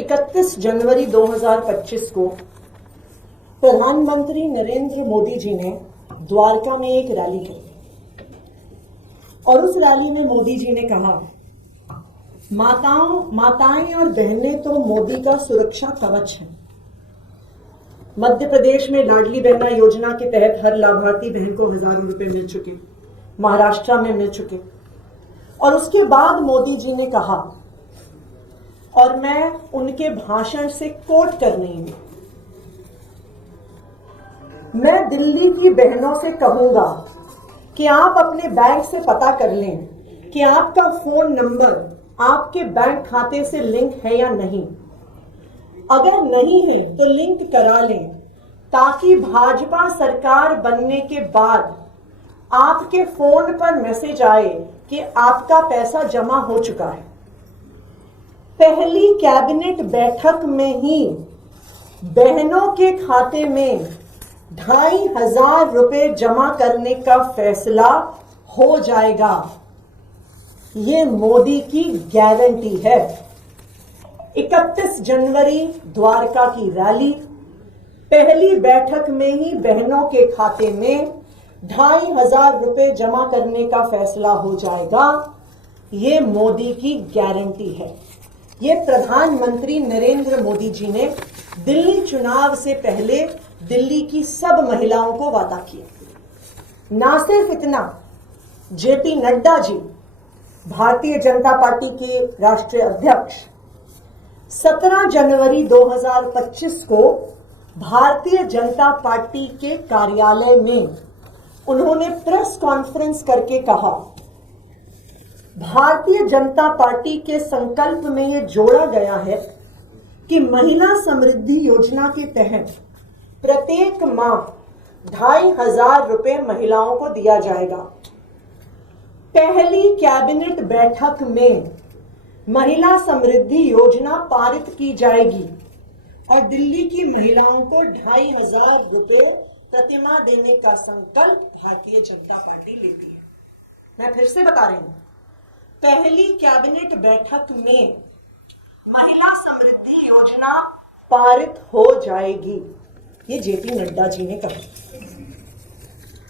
31 जनवरी 2025 को प्रधानमंत्री नरेंद्र मोदी जी ने द्वारका में एक रैली की और उस रैली में मोदी जी ने कहा, माताएं और बहनें तो मोदी का सुरक्षा कवच है। मध्य प्रदेश में लाडली बहना योजना के तहत हर लाभार्थी बहन को हजारों रुपए मिल चुके, महाराष्ट्र में मिल चुके। और उसके बाद मोदी जी ने कहा, और मैं उनके भाषण से कोट कर रही हूं, मैं दिल्ली की बहनों से कहूंगा कि आप अपने बैंक से पता कर लें कि आपका फोन नंबर आपके बैंक खाते से लिंक है या नहीं। अगर नहीं है तो लिंक करा लें, ताकि भाजपा सरकार बनने के बाद आपके फोन पर मैसेज आए कि आपका पैसा जमा हो चुका है। पहली कैबिनेट बैठक में ही बहनों के खाते में 2,500 रुपए जमा करने का फैसला हो जाएगा। ये मोदी की गारंटी है। 31 जनवरी द्वारका की रैली, पहली बैठक में ही बहनों के खाते में 2,500 रुपए जमा करने का फैसला हो जाएगा। ये मोदी की गारंटी है। ये प्रधानमंत्री नरेंद्र मोदी जी ने दिल्ली चुनाव से पहले दिल्ली की सब महिलाओं को वादा किया। ना सिर्फ इतना, जेपी नड्डा जी, भारतीय जनता पार्टी के राष्ट्रीय अध्यक्ष, 17 जनवरी 2025 को भारतीय जनता पार्टी के कार्यालय में उन्होंने प्रेस कॉन्फ्रेंस करके कहा, भारतीय जनता पार्टी के संकल्प में यह जोड़ा गया है कि महिला समृद्धि योजना के तहत प्रत्येक माह 2,500 रुपए महिलाओं को दिया जाएगा। पहली कैबिनेट बैठक में महिला समृद्धि योजना पारित की जाएगी और दिल्ली की महिलाओं को 2,500 रुपए प्रतिमाह देने का संकल्प भारतीय जनता पार्टी लेती है। मैं फिर से बता रही हूं, पहली कैबिनेट बैठक में महिला समृद्धि योजना पारित हो जाएगी। ये जेपी नड्डा जी ने कहा।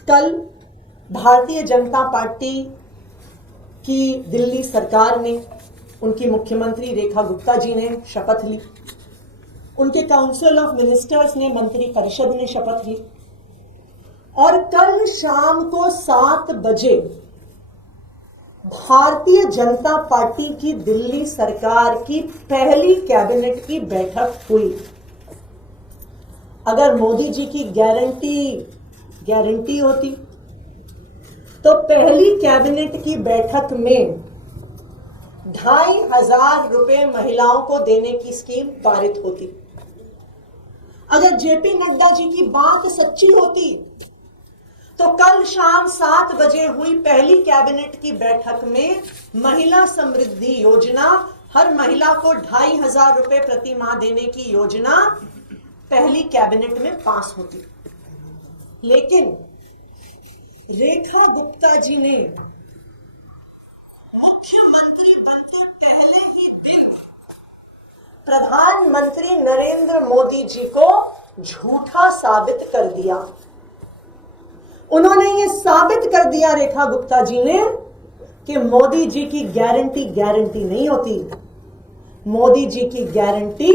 कल भारतीय जनता पार्टी की दिल्ली सरकार ने, उनकी मुख्यमंत्री रेखा गुप्ता जी ने शपथ ली, उनके काउंसिल ऑफ मिनिस्टर्स ने, मंत्री परिषद ने शपथ ली और कल शाम को 7 बजे भारतीय जनता पार्टी की दिल्ली सरकार की पहली कैबिनेट की बैठक हुई। अगर मोदी जी की गारंटी होती तो पहली कैबिनेट की बैठक में 2,500 रुपए महिलाओं को देने की स्कीम पारित होती। अगर जेपी नड्डा जी की बात सच्ची होती तो कल शाम 7 बजे हुई पहली कैबिनेट की बैठक में महिला समृद्धि योजना, हर महिला को 2,500 रुपए प्रति माह देने की योजना पहली कैबिनेट में पास होती। लेकिन रेखा गुप्ता जी ने मुख्यमंत्री बनते पहले ही दिन प्रधानमंत्री नरेंद्र मोदी जी को झूठा साबित कर दिया। उन्होंने ये साबित कर दिया, रेखा गुप्ता जी ने, कि मोदी जी की गारंटी नहीं होती। मोदी जी की गारंटी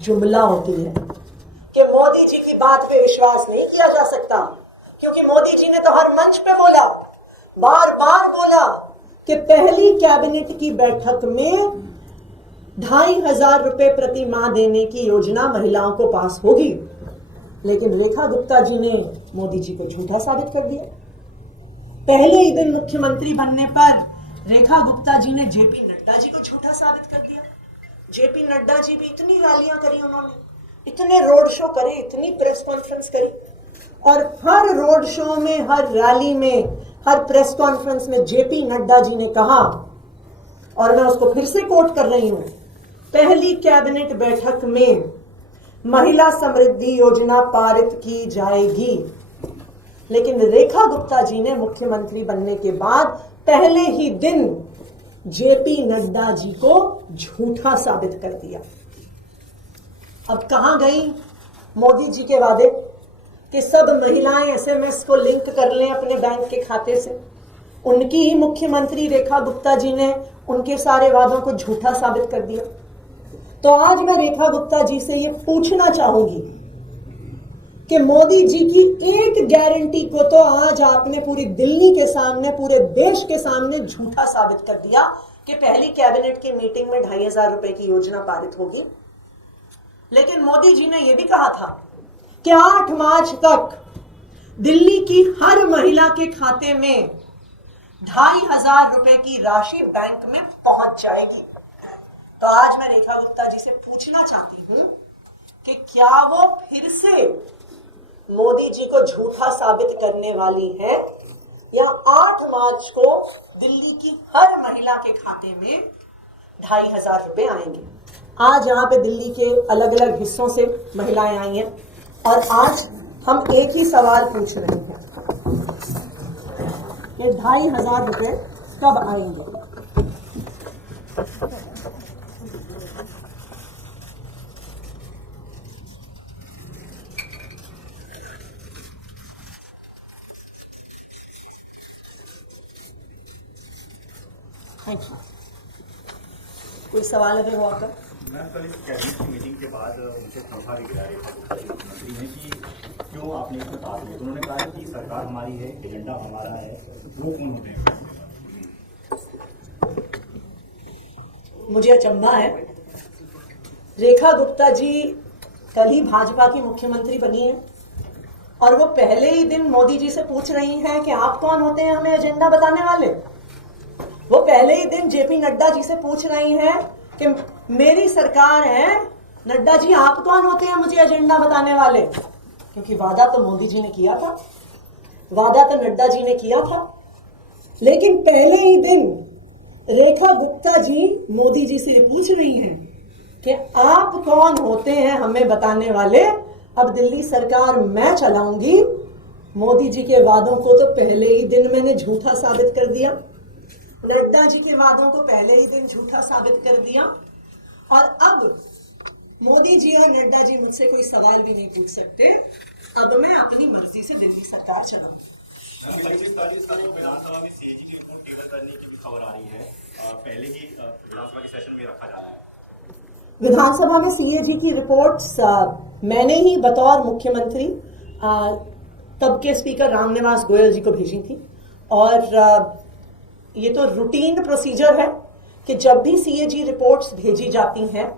जुमला होती है, कि मोदी जी की बात पे विश्वास नहीं किया जा सकता, क्योंकि मोदी जी ने तो हर मंच पे बोला, बार बार बोला कि पहली कैबिनेट की बैठक में 2,500 रुपए प्रति माह देने की योजना महिलाओं को पास होगी। लेकिन रेखा गुप्ता जी ने मोदी जी को झूठा साबित कर दिया। पहले ही दिन मुख्यमंत्री बनने पर रेखा गुप्ता जी ने जेपी नड्डा जी को झूठा साबित कर दिया। जेपी नड्डा जी भी इतनी रैलियां करी उन्होंने, इतने रोड शो करे, इतनी प्रेस कॉन्फ्रेंस करी, और हर रोड शो में, हर रैली में, हर प्रेस कॉन्फ्रेंस में जेपी नड्डा जी ने कहा, और मैं उसको फिर से कोट कर रही हूं, पहली कैबिनेट बैठक में महिला समृद्धि योजना पारित की जाएगी। लेकिन रेखा गुप्ता जी ने मुख्यमंत्री बनने के बाद पहले ही दिन जेपी नड्डा जी को झूठा साबित कर दिया। अब कहां गई मोदी जी के वादे कि सब महिलाएं एसएमएस को लिंक कर लें अपने बैंक के खाते से? उनकी ही मुख्यमंत्री रेखा गुप्ता जी ने उनके सारे वादों को झूठा साबित कर दिया। तो आज मैं रेखा गुप्ता जी से ये पूछना चाहूंगी कि मोदी जी की एक गारंटी को तो आज आपने पूरी दिल्ली के सामने, पूरे देश के सामने झूठा साबित कर दिया कि पहली कैबिनेट की मीटिंग में 2,500 रुपए की योजना पारित होगी। लेकिन मोदी जी ने यह भी कहा था कि 8 मार्च तक दिल्ली की हर महिला के खाते में 2,500 रुपए की राशि बैंक में पहुंच जाएगी। तो आज मैं रेखा गुप्ता जी से पूछना चाहती हूं कि क्या वो फिर से मोदी जी को झूठा साबित करने वाली है, या 8 मार्च को दिल्ली की हर महिला के खाते में 2,500 रुपए आएंगे। आज यहाँ पे दिल्ली के अलग अलग हिस्सों से महिलाएं आई हैं और आज हम एक ही सवाल पूछ रहे हैं कि 2,500 रुपए कब आएंगे। Thank you. कोई सवाल अगर हो आपका? मैम, कल इस कैबिनेट की मीटिंग के बाद उनसे पूछा भी गया रेखा गुप्ता जी मुख्यमंत्री ने कि क्यों आपने इसमें बात की, तो उन्होंने कहा कि सरकार हमारी है, एजेंडा हमारा है, वो कौन होते हैं? मुझे अचंभा है, रेखा गुप्ता जी कल ही भाजपा की मुख्यमंत्री बनी है और वो पहले ही दिन मोदी जी से पूछ रही हैं कि आप कौन होते हैं हमें एजेंडा बताने वाले। वो पहले ही दिन जेपी नड्डा जी से पूछ रही हैं कि मेरी सरकार है, नड्डा जी आप कौन होते हैं मुझे एजेंडा बताने वाले। क्योंकि वादा तो मोदी जी ने किया था, वादा तो नड्डा जी ने किया था। लेकिन पहले ही दिन रेखा गुप्ता जी मोदी जी से पूछ रही हैं कि आप कौन होते हैं हमें बताने वाले। अब दिल्ली सरकार मैं चलाऊंगी। मोदी जी के वादों को तो पहले ही दिन मैंने झूठा साबित कर दिया, नड्डा जी के वादों को पहले ही दिन झूठा साबित कर दिया, और अब मोदी जी और नड्डा जी मुझसे कोई सवाल भी नहीं पूछ सकते। अब मैं अपनी मर्जी से दिल्ली सरकार चलाऊंगी। विधानसभा में सीएजी के रिपोर्ट टेबल करने की भी खबर आ रही है, पहले ही विधानसभा के सेशन में रखा जा रहा है। विधानसभा में सीएजी की रिपोर्ट्स मैंने ही बतौर मुख्यमंत्री तब के स्पीकर रामनिवास गोयल जी को भेजी थी, और ये तो रूटीन प्रोसीजर है कि जब भी सीएजी रिपोर्ट्स भेजी जाती हैं,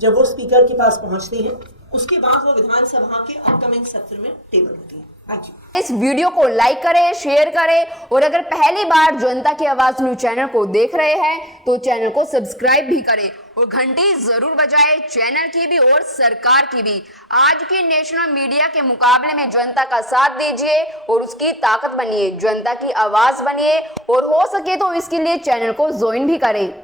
जब वो स्पीकर के पास पहुंचती हैं, उसके बाद वो विधानसभा के अपकमिंग सत्र में टेबल होती है। Thank you. इस वीडियो को लाइक करें, शेयर करें, और अगर पहली बार जनता की आवाज न्यूज चैनल को देख रहे हैं तो चैनल को सब्सक्राइब भी करें और घंटी जरूर बजाएं, चैनल की भी और सरकार की भी। आज की नेशनल मीडिया के मुकाबले में जनता का साथ दीजिए और उसकी ताकत बनिए, जनता की आवाज बनिए, और हो सके तो इसके लिए चैनल को ज्वाइन भी करें।